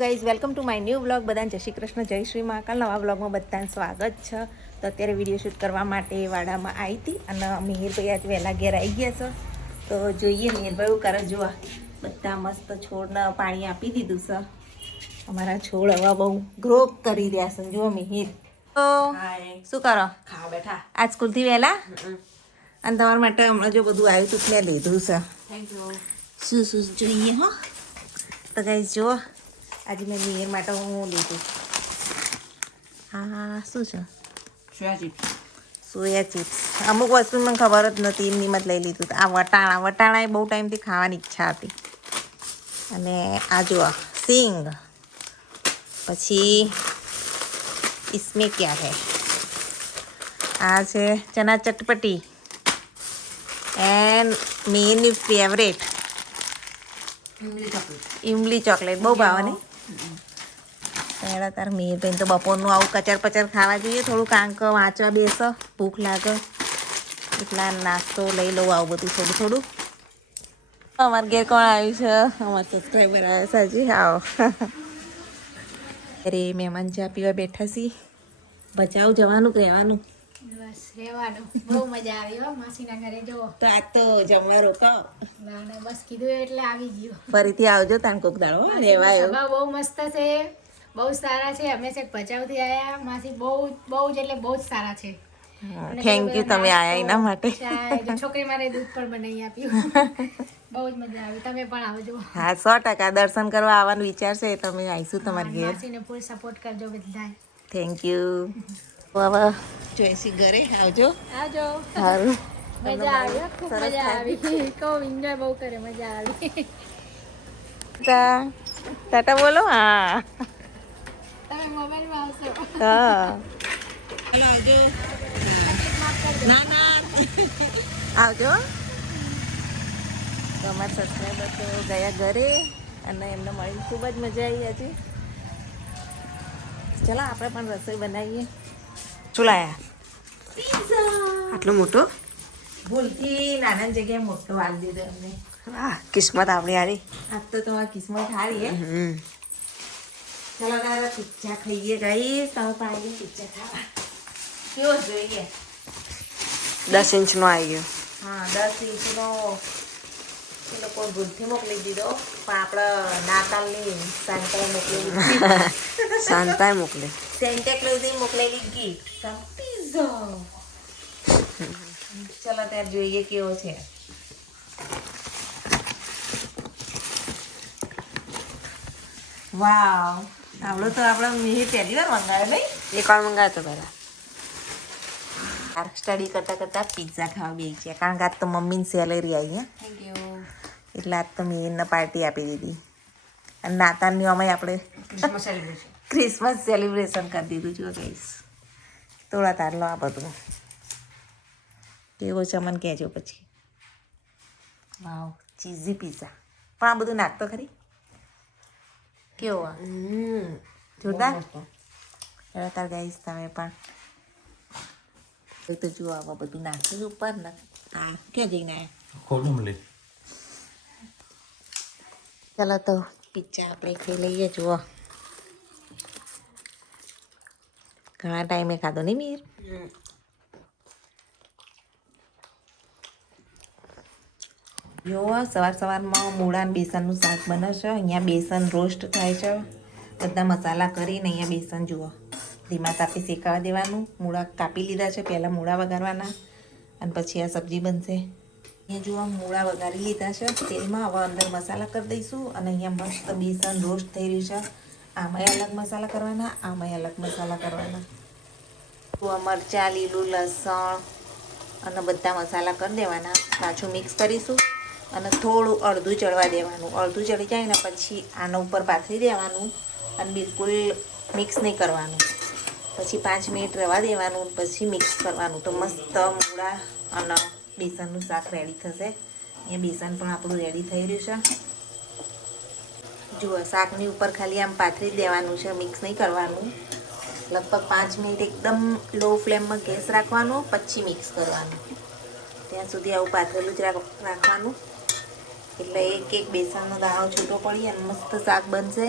Guys welcome to my new vlog. બધાને જય શ્રી કૃષ્ણ, જય શ્રી મહાકાલ. નવા વ્લોગમાં બધાને સ્વાગત છે. તો અત્યારે વિડીયો શૂટ કરવા માટે વાડામાં આવી હતી અને મિહિરભાઈ આજે વહેલા ઘેર આવી ગયા છે. તો જોઈએ મિહિરભાઈ એવું કરે. જોવા બધા મસ્ત છોડને પાણી આપી દીધું છે. અમારા છોડ હવે બહુ ગ્રો કરી રહ્યા છે. જુઓ મિહિર તો શું કરો? ખાવા બેઠા આજ સ્કૂલથી વહેલા. અને તમારા માટે હમણાં જો બધું આવ્યું હતું મેં લીધું છે. શું શું જોઈએ હો. તો ગાઈઝ જુઓ આજે મેં મિહિર માટે હું લીધું. હા શું છે? Soya chips. અમુક વસ્તુ મને ખબર જ નથી એમની મત લઈ લીધું. આ વટાણા એ બહુ ટાઈમથી ખાવાની ઈચ્છા હતી. અને આ જુઓ સિંગ. પછી इसमें क्या है? આ છે ચના ચટપટી એન્ડ મિહિરની ફેવરેટ ઇમલી ચોકલેટ. બહુ ભાવે નહીં? પહેલાં તાર મિહિરભાઈ તો બપોરનું આવું કચર પચર ખાવા જોઈએ થોડું, કારણ કે વાંચવા બેસો ભૂખ લાગે એટલા નાસ્તો લઈ લઉં આવું બધું થોડું થોડું. અમારે ઘેર કોણ આવ્યું છે? અમારા સબસ્ક્રાઈબર આવ્યા છે હજી. આવો અરે મહેમાન ચા પીવા બેઠા છીએ. બચાવ જવાનું કહેવાનું બસ રહેવાનું. બહુ મજા આવી હો માસીના ઘરે. જો તો આજ તો જમવા રોકાવ. ના ના બસ કીધું એટલે આવી ગયો. ફરીથી આવજો તાન કોક દાડો રહેવા આવ્યો. સભા બહુ મસ્ત છે, બહુ સારા છે. અમે છે ભચાઉથી આવ્યા. માસી બહુ બહુ જ એટલે બહુ જ સારા છે. થેન્ક યુ તમે આયા એના માટે. છોકરી મારે દૂધ પણ બનાવી આપ્યું. બહુ જ મજા આવી. તમે પણ આવજો. હા 100% દર્શન કરવા આવવાનું વિચાર છે. તમે આવીશું તમારા ઘેર. માસીને ફૂલ સપોર્ટ કરજો બધા. Thank you. હવે જોઈશી ઘરે આવજો. આવજો. સારું મજા આવી હો, ખૂબ મજા આવી. કહું એન્જોય બહુ કરે, મજા આવી. ટાટા બોલો. હા તમે મોબાઈલમાં આવશો. હા ચાલો આવજો. ના ના આવજો. તો અમારા સબસ્ક્રાઈબર તો ગયા ઘરે અને એમને મળી ખૂબ જ મજા આવી આજે. ચલો આપણે પણ રસોઈ બનાવીએ. શું લાયા? આટલું મોટું? ભૂલથી નાના જગ્યાએ મોટો વાળી દીધો એમને. વાહ કિસ્મત આપણી હારી. આજ તો તમારી કિસ્મત સારી હે. ચલો તારે પિઝા ખાઈએ ગઈ. તમે પાણી પિઝા ખાવા કેવો જોઈએ? 10 ઇંચનો આવી ગયો. હા 10 ઇંચનો એ લોકો ભૂલથી મોકલી દીધો. પણ આપણે નાતાલની સાંતાએ મોકલી દીધી. શાંતાએ મોકલે. સેન્ટેક્લોઝી મોકલેલી ગીફ્ટ પિઝા. ચલો ત્યારે જોઈએ કેવો છે. વાવ આવડો તો આપણે મિહિર પહેલી વાર મંગાવ્યો નહીં? એકવાર મંગાવ્યો તો પહેલાં. સ્ટડી કરતાં કરતાં પિઝા ખાવા બેસી ગયા, કારણ કે આજ તો મમ્મીની સેલેરી આવી. હે થેન્ક યુ. એટલે આજ તો મિહિરને પાર્ટી આપી દીધી. અને નાતાલની અમે આપણે ક્રિસમસ સેલિબ્રેશન કરી દીધું. જો ગઈશ થોડા તારલો આ બધું કેવો છે મને કહેજો પછી. વાવ ચીઝી પિઝા. પણ આ બધું નાખતો ખરી કેવો? જોરદાર. ચાલો તાર ગાઈશ તમે પણ તો જુઓ આવા બધું નાખ્યું ઉપર ને. હા ક્યાં જઈને આવ્યા? ખોલું લે. ચાલો તો પિઝા આપણે ખાઈ લઈએ. જુઓ ઘણા ટાઈમે ખાધો નહીં મીર? જુઓ સવાર સવારમાં મૂળા અને બેસનનું શાક બને છે. અહીંયા બેસન રોસ્ટ થાય છે. બધા મસાલા કરીને અહીંયા બેસન જુઓ ધીમા તાપે શેકાવા દેવાનું. મૂળા કાપી લીધા છે, પહેલાં મૂળા વઘારવાના અને પછી આ સબ્જી બનશે. અહીંયા જુઓ મૂળા વઘારી લીધા છે તેલમાં. હવે અંદર મસાલા કરી દઈશું અને અહીંયા મસ્ત બેસન રોસ્ટ થઈ રહ્યું છે. આમાંય અલગ મસાલા કરવાના, આમાંય અલગ મસાલા કરવાના. મરચાં, લીલું લસણ અને બધા મસાલા કરી દેવાના. પાછું મિક્સ કરીશું અને થોડું અડધું ચડવા દેવાનું. અડધું ચડી જાય ને પછી આના ઉપર પાથરી દેવાનું અને બિલકુલ મિક્સ નહીં કરવાનું. પછી 5 મિનિટ રહેવા દેવાનું, પછી મિક્સ કરવાનું. તો મસ્ત મૂળા અને બેસનનું શાક રેડી થશે. અહીંયા બેસન પણ આપણું રેડી થઈ રહ્યું છે. જુઓ શાકની ઉપર ખાલી આમ પાથરી દેવાનું છે, મિક્સ નહીં કરવાનું. લગભગ 5 મિનિટ એકદમ લો ફ્લેમમાં ગેસ રાખવાનો, પછી મિક્સ કરવાનું. ત્યાં સુધી આવું પાથરેલું જ રાખવાનું. એટલે એક એક બેસનનો દાણો છૂટો પડી અને મસ્ત શાક બનશે.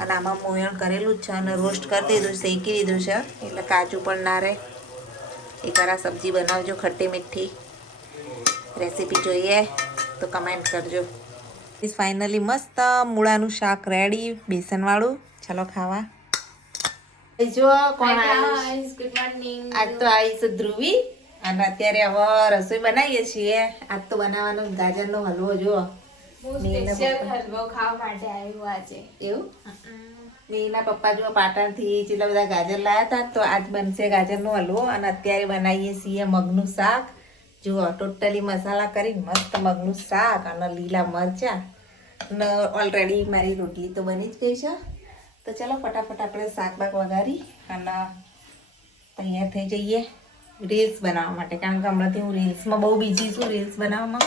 અને આમાં મોયણ કરેલું જ છે અને રોસ્ટ કરી દીધું, શેકી દીધું છે એટલે કાચું પણ ના રહે. એકવાર આ સબ્જી બનાવજો ખટ્ટી મીઠી. રેસીપી જોઈએ તો કમેન્ટ કરજો. ફાઇનલી મસ્ત મૂળાનું શાક રેડી, બેસનવાળું. ચલો ખાવા. જો કોણ આવ્યું? Good morning. આજ તો આવી છે ધ્રુવી અને અત્યારે હવે રસોઈ બનાવીએ છીએ. આજ તો બનાવવાનો ગાજરનો હલવો. જો હું સ્પેશિયલ હલવો ખાવા માટે આવ્યું આજે. એવું એના પપ્પા જો પાટણથી જેટલા બધા ગાજર લાયા હતા તો આજ બનશે ગાજરનો હલવો. અને અત્યારે બનાવીએ છીએ મગનું શાક. જુઓ ટોટલી મસાલા કરીને મસ્ત મગનું શાક અને લીલા મરચા અને ઓલરેડી મારી રોટલી તો બની જ ગઈ છે. તો ચલો ફટાફટ આપણે શાક બાક વઘારી અને તૈયાર થઈ જઈએ રીલ્સ બનાવવા માટે. કારણ કે હમણાંથી હું રીલ્સમાં બહુ બીજી છું, રીલ્સ બનાવવામાં.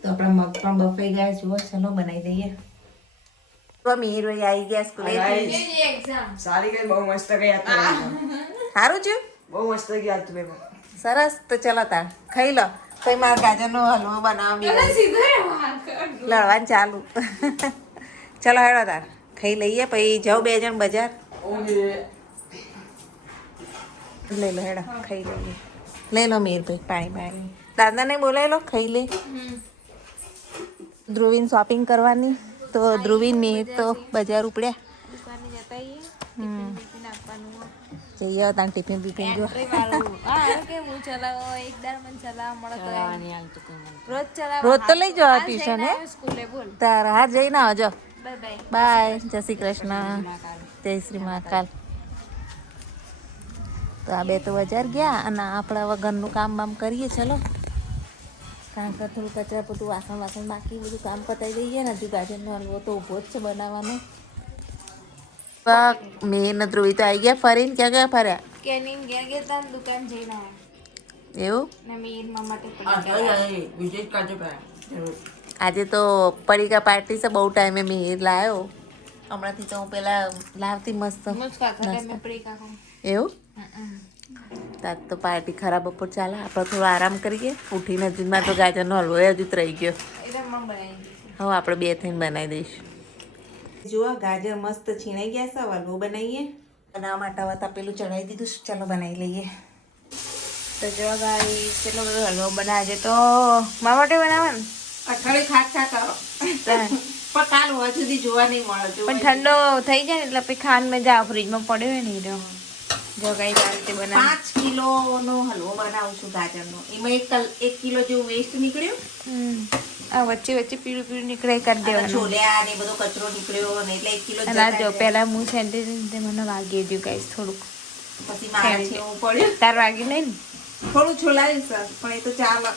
તો આપણા મગ પણ બફાઈ ગયા. જુઓ ચલો બનાવી દઈએ. મિહિરભાઈ આવી ગયા સ્કૂલે. એક્ઝામ સારી ગઈ, બહુ મસ્ત ગઈ આ તો. સારું છે, બહુ મસ્ત ગઈ આજ તો પેપર. સરસ. તો ચલો તાર ખાઈ લો. કઈ મારા ગાજરનો હલવો બનાવવા લડવાનું ચાલુ. ચલો હેડો તાર ખાઈ લઈએ પછી જાઉં 2 જણ બજાર. લઈ લો હેડો ખાઈ લઈએ. લઈ લો મીરભાઈ પાણી. દાદાને બોલાવી લો, ખાઈ લે. ધ્રુવીન શોપિંગ કરવાની તો ધ્રુવીન મિહિર તો બજાર ઉપડ્યા. જઈએ તાર ટિફિન બીફિન જો. રોજ તો લઈ જાઓ ટ્યુશન હે તાર. હા જઈને આવજો. બાય. જય શ્રી કૃષ્ણ. જય શ્રી મહાકાલ. તો આ 2 તો બજાર ગયા અને આપણે હવે ઘરનું કામ બામ કરીએ. ચલો કારણ કે થોડું કચરા પોતું વાસણ બાકી બધું કામ પતાવી દઈએ ને. હજુ ગાજરનો હલવો તો ઊભો જ છે બનાવવાનો. મેં ને ધ્રુવી તો આવી ગયા ફરીને. ક્યાં ગયા ફર્યા? કેનિંગ ઘેર ગયા તા દુકાન જઈને આવ્યા એવું ને મીર મામા માટે આજે તો પડીકા પાર્ટી છે. બહુ ટાઈમે મિહિર લાવ્યો. હમણાંથી તો હું પેલા લાવતી મસ્ત. એવું તાર તો પાર્ટી ખરાબ બપોર ચાલે. આપણે થોડો આરામ કરીએ. ઉઠીને હજુમાં તો ગાજરનો હલવો હજુ રહી ગયો. હવે આપણે 2 થઈને બનાવી દઈશું. જુઓ ગાજર મસ્ત છીણાઈ ગયા છે. હલવો બનાવીએ. બનાવવા માટે હવે તપેલું ચડાવી દીધું. ચાલો બનાવી લઈએ. તો જો ગાઈ કેટલો બધો હલવો બનાવજે. તો મારા માટે બનાવવાનું અઠવાડિયે ખા કરો પણ કાલ હોવા સુધી જોવા નહીં મળે. પણ ઠંડો થઈ જાય ને એટલે પછી ખાંડ મેં જા ફ્રીજમાં પડ્યો હોય ને જો ગાઈ આ રીતે બનાવ. 5 કિલોનો હલવો બનાવું છું ગાજરનો. એમાં 1 કિલો જેવું વેસ્ટ નીકળ્યું. આ વચ્ચે પીળું નીકળે કરી દેવાનું. છોલ્યા ને બધો કચરો નીકળ્યો ને એટલે 1 કિલો અને આ જો પેલા હું સેન્ટેન્સ મને વાગી ગયું ગાઈસ થોડુંક. પછી મારે જેવું પડ્યું. તાર વાગી નહીં ને? થોડું છોલાયું સર પણ એ તો ચાલે.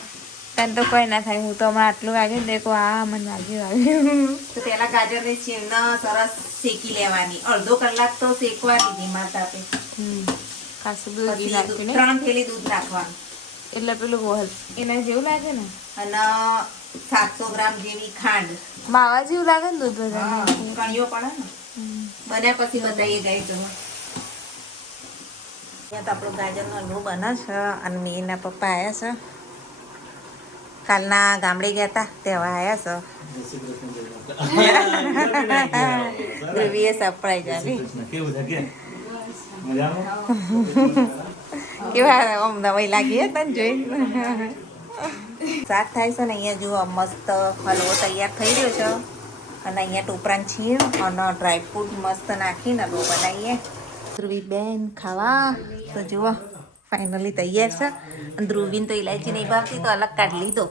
તને તો કોઈ ના થાય. હું તો હમણાં આટલું વાગ્યું ને દેખો આ મને વાગ્યું. તો પેલા ગાજરની છીણ સરસ શેકી લેવાની. અડધો કલાક તો શેકવાની ધીમા તાપે. ખાસું બધું ઘી નાખ્યું ને 3 થેલી દૂધ નાખવાનું. એટલે પેલું ગોળ એના જેવું લાગે ને. અને 700 ગ્રામ જેવી ખાંડ. માવા જેવું લાગે ને દૂધ બધા. કણીઓ પડે ને. બન્યા પછી બતાવીએ ગાઈ તમે. ત્યાં તો આપણો ગાજરનો હલવો બને છે અને મીના પપ્પા આવ્યા છે. કાલના ગામડે ગયા હતા તેવા આવ્યા છે. ધ્રુવીએ સરપ્રાઈઝ આપી. કેવા આમ નવાઈ લાગી હે તને જોઈ. શાક થાય છે ને અહીંયા જુઓ મસ્ત હલવો તૈયાર થઈ રહ્યો છે. અને અહીંયા ટોપરાની છીણ અને ડ્રાયફ્રૂટ મસ્ત નાખીને હલવો બનાવીએ. ધ્રુવી બેન ખાવા. તો જુઓ ફાઇનલી તૈયાર છે. અને ધ્રુવીને તો ઇલાયચી નહીં ભાવતી તો અલગ કાઢી લીધો.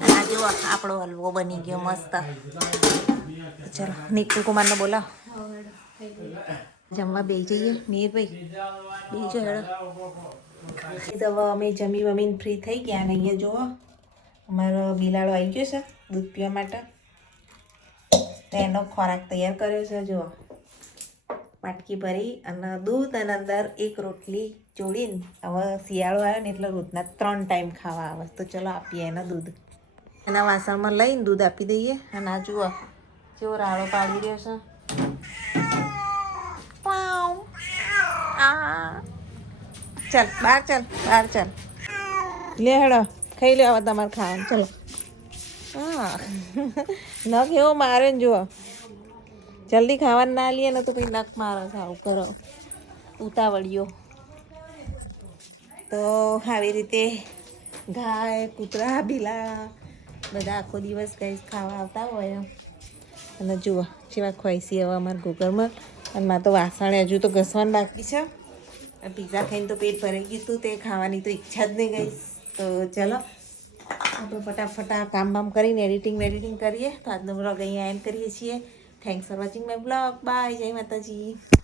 અને આ જુઓ આપણો હલવો બની ગયો મસ્ત. ચાલો નીકુ કુમારને બોલાવો જમવા બેસી જઈએ. મીરભાઈ બેસજો હેડો. હવે અમે જમી વમીને ફ્રી થઈ ગયા. અને અહીંયા જુઓ અમારો બિલાડો આવી ગયો છે દૂધ પીવા માટે. તો એનો ખોરાક તૈયાર કર્યો છે. જુઓ માટકી ભરી અને દૂધ અને અંદર 1 રોટલી ચોળીને. હવે શિયાળો આવ્યો ને એટલે રોજના 3 ટાઈમ ખાવા આવે. તો ચલો આપીએ એને દૂધ. એના વાસણમાં લઈને દૂધ આપી દઈએ. અને આ જુઓ જેવો રાડો પાડી રહ્યો છે. ચાલ બહાર ચાલ. લે હેડો ખાઈ લે હવે તમારે ખાવાનું. ચલો. હા ન કેવો મારે ને જુઓ જલ્દી ખાવાનું ના લઈએ ને તો પછી નખ મારો છે આવું કરો ઉતાવળિયો. તો આવી રીતે ગાય કૂતરા બિલા બધા આખો દિવસ ગઈ ખાવા આવતા હોય. અને જુઓ જેવા ખોઈસી હવે અમારા કુકરમાં. અને મારે તો વાસણ હજુ તો ઘસવાનું બાકી છે. પીઝા ખાઈને તો પેટ ભરાઈ ગયું હતું, તે ખાવાની તો ઈચ્છા જ નહીં ગઈ. તો ચલો આપણે ફટાફટ આ કામ બામ કરીને એડિટિંગ કરીએ. તો આજનો બ્લોગ અહીંયા એન્ડ કરીએ છીએ. Thanks for watching my blog. Bye. જય માતાજી.